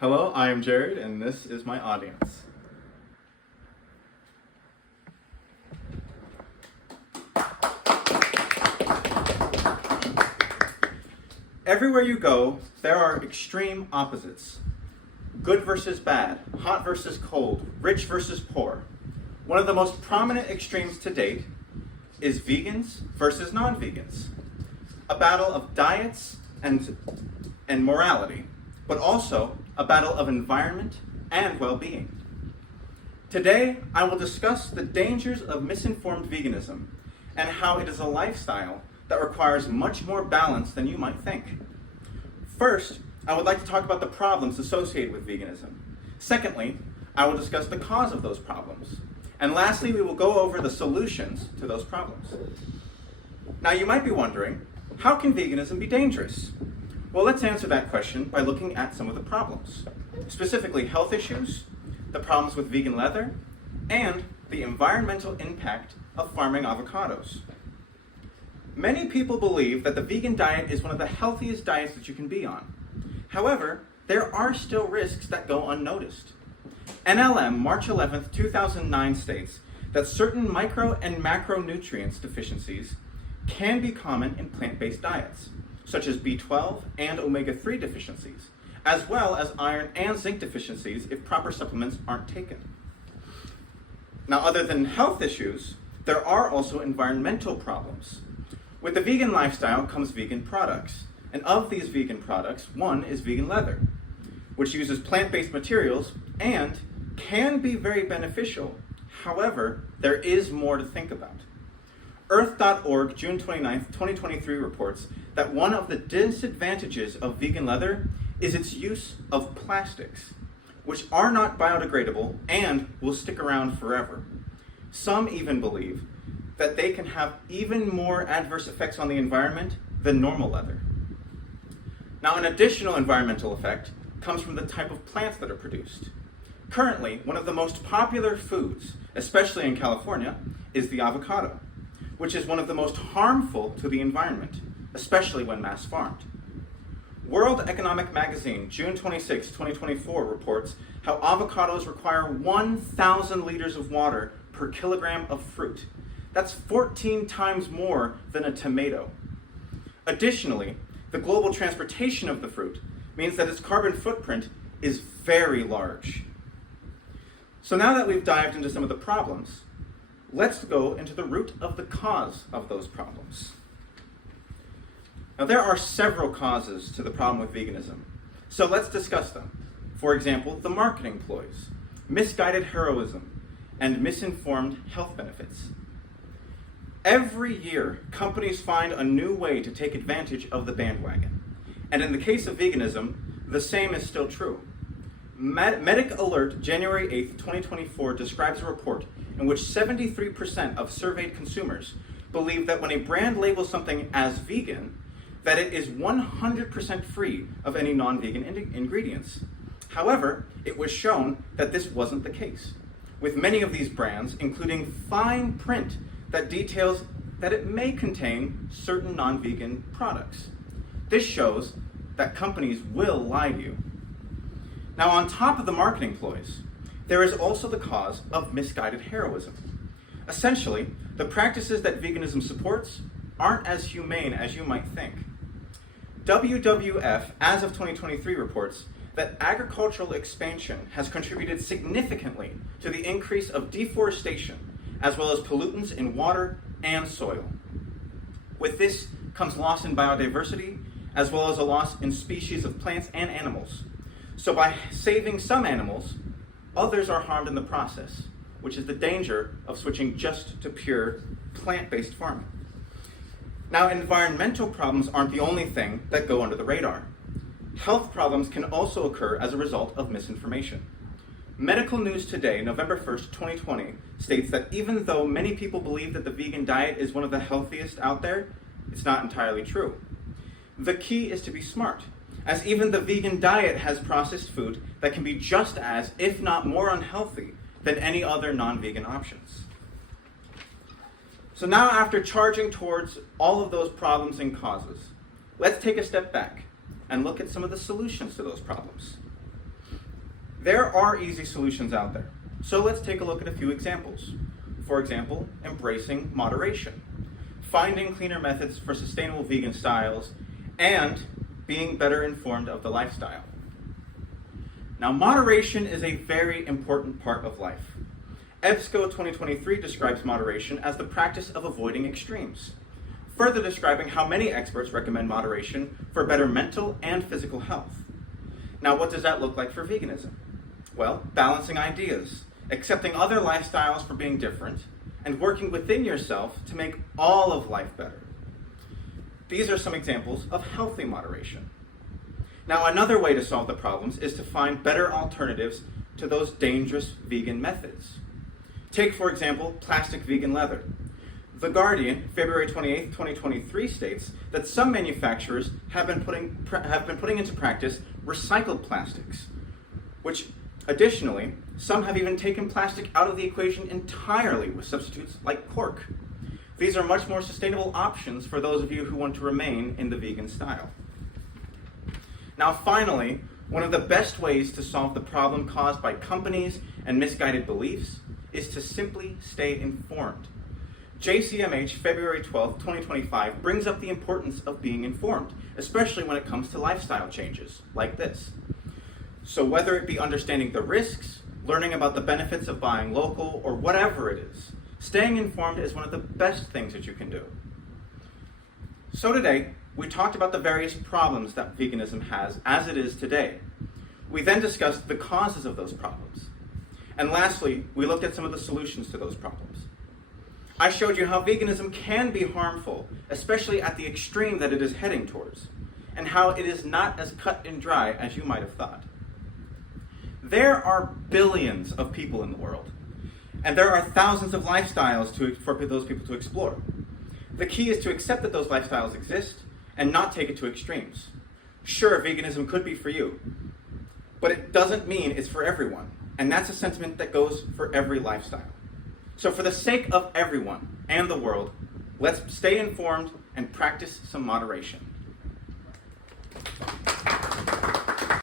Hello, I am Jared, and this is my audience. Everywhere you go, there are extreme opposites. Good versus bad, hot versus cold, rich versus poor. One of the most prominent extremes to date is vegans versus non-vegans. A battle of diets and morality, but also a battle of environment and well-being. Today, I will discuss the dangers of misinformed veganism and how it is a lifestyle that requires much more balance than you might think. First, I would like to talk about the problems associated with veganism. Secondly, I will discuss the cause of those problems. And lastly, we will go over the solutions to those problems. Now, you might be wondering, how can veganism be dangerous? Well, let's answer that question by looking at some of the problems, specifically health issues, the problems with vegan leather, and the environmental impact of farming avocados. Many people believe that the vegan diet is one of the healthiest diets that you can be on. However, there are still risks that go unnoticed. NLM March 11, 2009 states that certain micro and macronutrients deficiencies can be common in plant-based diets, such as B12 and omega-3 deficiencies, as well as iron and zinc deficiencies if proper supplements aren't taken. Now, other than health issues, there are also environmental problems. With the vegan lifestyle comes vegan products, and of these vegan products, one is vegan leather, which uses plant-based materials and can be very beneficial. However, there is more to think about. Earth.org, June 29, 2023 reports that one of the disadvantages of vegan leather is its use of plastics, which are not biodegradable and will stick around forever. Some even believe that they can have even more adverse effects on the environment than normal leather. Now, an additional environmental effect comes from the type of plants that are produced. Currently, one of the most popular foods, especially in California, is the avocado, which is one of the most harmful to the environment, especially when mass farmed. World Economic Magazine, June 26, 2024, reports how avocados require 1,000 liters of water per kilogram of fruit. That's 14 times more than a tomato. Additionally, the global transportation of the fruit means that its carbon footprint is very large. So now that we've dived into some of the problems, let's go into the root of the cause of those problems. Now, there are several causes to the problem with veganism, so let's discuss them. For example, the marketing ploys, misguided heroism, and misinformed health benefits. Every year, companies find a new way to take advantage of the bandwagon. And in the case of veganism, the same is still true. Medic Alert, January 8, 2024, describes a report in which 73% of surveyed consumers believe that when a brand labels something as vegan, that it is 100% free of any non-vegan ingredients. However, it was shown that this wasn't the case, with many of these brands including fine print that details that it may contain certain non-vegan products. This shows that companies will lie to you. Now, on top of the marketing ploys, there is also the cause of misguided heroism. Essentially, the practices that veganism supports aren't as humane as you might think. WWF, as of 2023, reports that agricultural expansion has contributed significantly to the increase of deforestation, as well as pollutants in water and soil. With this comes loss in biodiversity, as well as a loss in species of plants and animals. So by saving some animals, others are harmed in the process, which is the danger of switching just to pure plant-based farming. Now, environmental problems aren't the only thing that go under the radar. Health problems can also occur as a result of misinformation. Medical News Today, November 1st, 2020, states that even though many people believe that the vegan diet is one of the healthiest out there, it's not entirely true. The key is to be smart, as even the vegan diet has processed food that can be just as, if not more unhealthy, than any other non-vegan options. So now, after charging towards all of those problems and causes, let's take a step back and look at some of the solutions to those problems. There are easy solutions out there, so let's take a look at a few examples. For example, embracing moderation, finding cleaner methods for sustainable vegan styles, and being better informed of the lifestyle. Now, moderation is a very important part of life. EBSCO 2023 describes moderation as the practice of avoiding extremes, further describing how many experts recommend moderation for better mental and physical health. Now, what does that look like for veganism? Well, balancing ideas, accepting other lifestyles for being different, and working within yourself to make all of life better. These are some examples of healthy moderation. Now, another way to solve the problems is to find better alternatives to those dangerous vegan methods. Take, for example, plastic vegan leather. The Guardian, February 28, 2023, states that some manufacturers have been putting into practice recycled plastics, which additionally, some have even taken plastic out of the equation entirely with substitutes like cork. These are much more sustainable options for those of you who want to remain in the vegan style. Now finally, one of the best ways to solve the problem caused by companies and misguided beliefs is to simply stay informed. JCMH February 12, 2025 brings up the importance of being informed, especially when it comes to lifestyle changes like this. So whether it be understanding the risks, learning about the benefits of buying local, or whatever it is, staying informed is one of the best things that you can do. So today, we talked about the various problems that veganism has as it is today. We then discussed the causes of those problems. And lastly, we looked at some of the solutions to those problems. I showed you how veganism can be harmful, especially at the extreme that it is heading towards, and how it is not as cut and dry as you might have thought. There are billions of people in the world, and there are thousands of lifestyles for those people to explore. The key is to accept that those lifestyles exist and not take it to extremes. Sure, veganism could be for you, but it doesn't mean it's for everyone, and that's a sentiment that goes for every lifestyle. So for the sake of everyone and the world, let's stay informed and practice some moderation.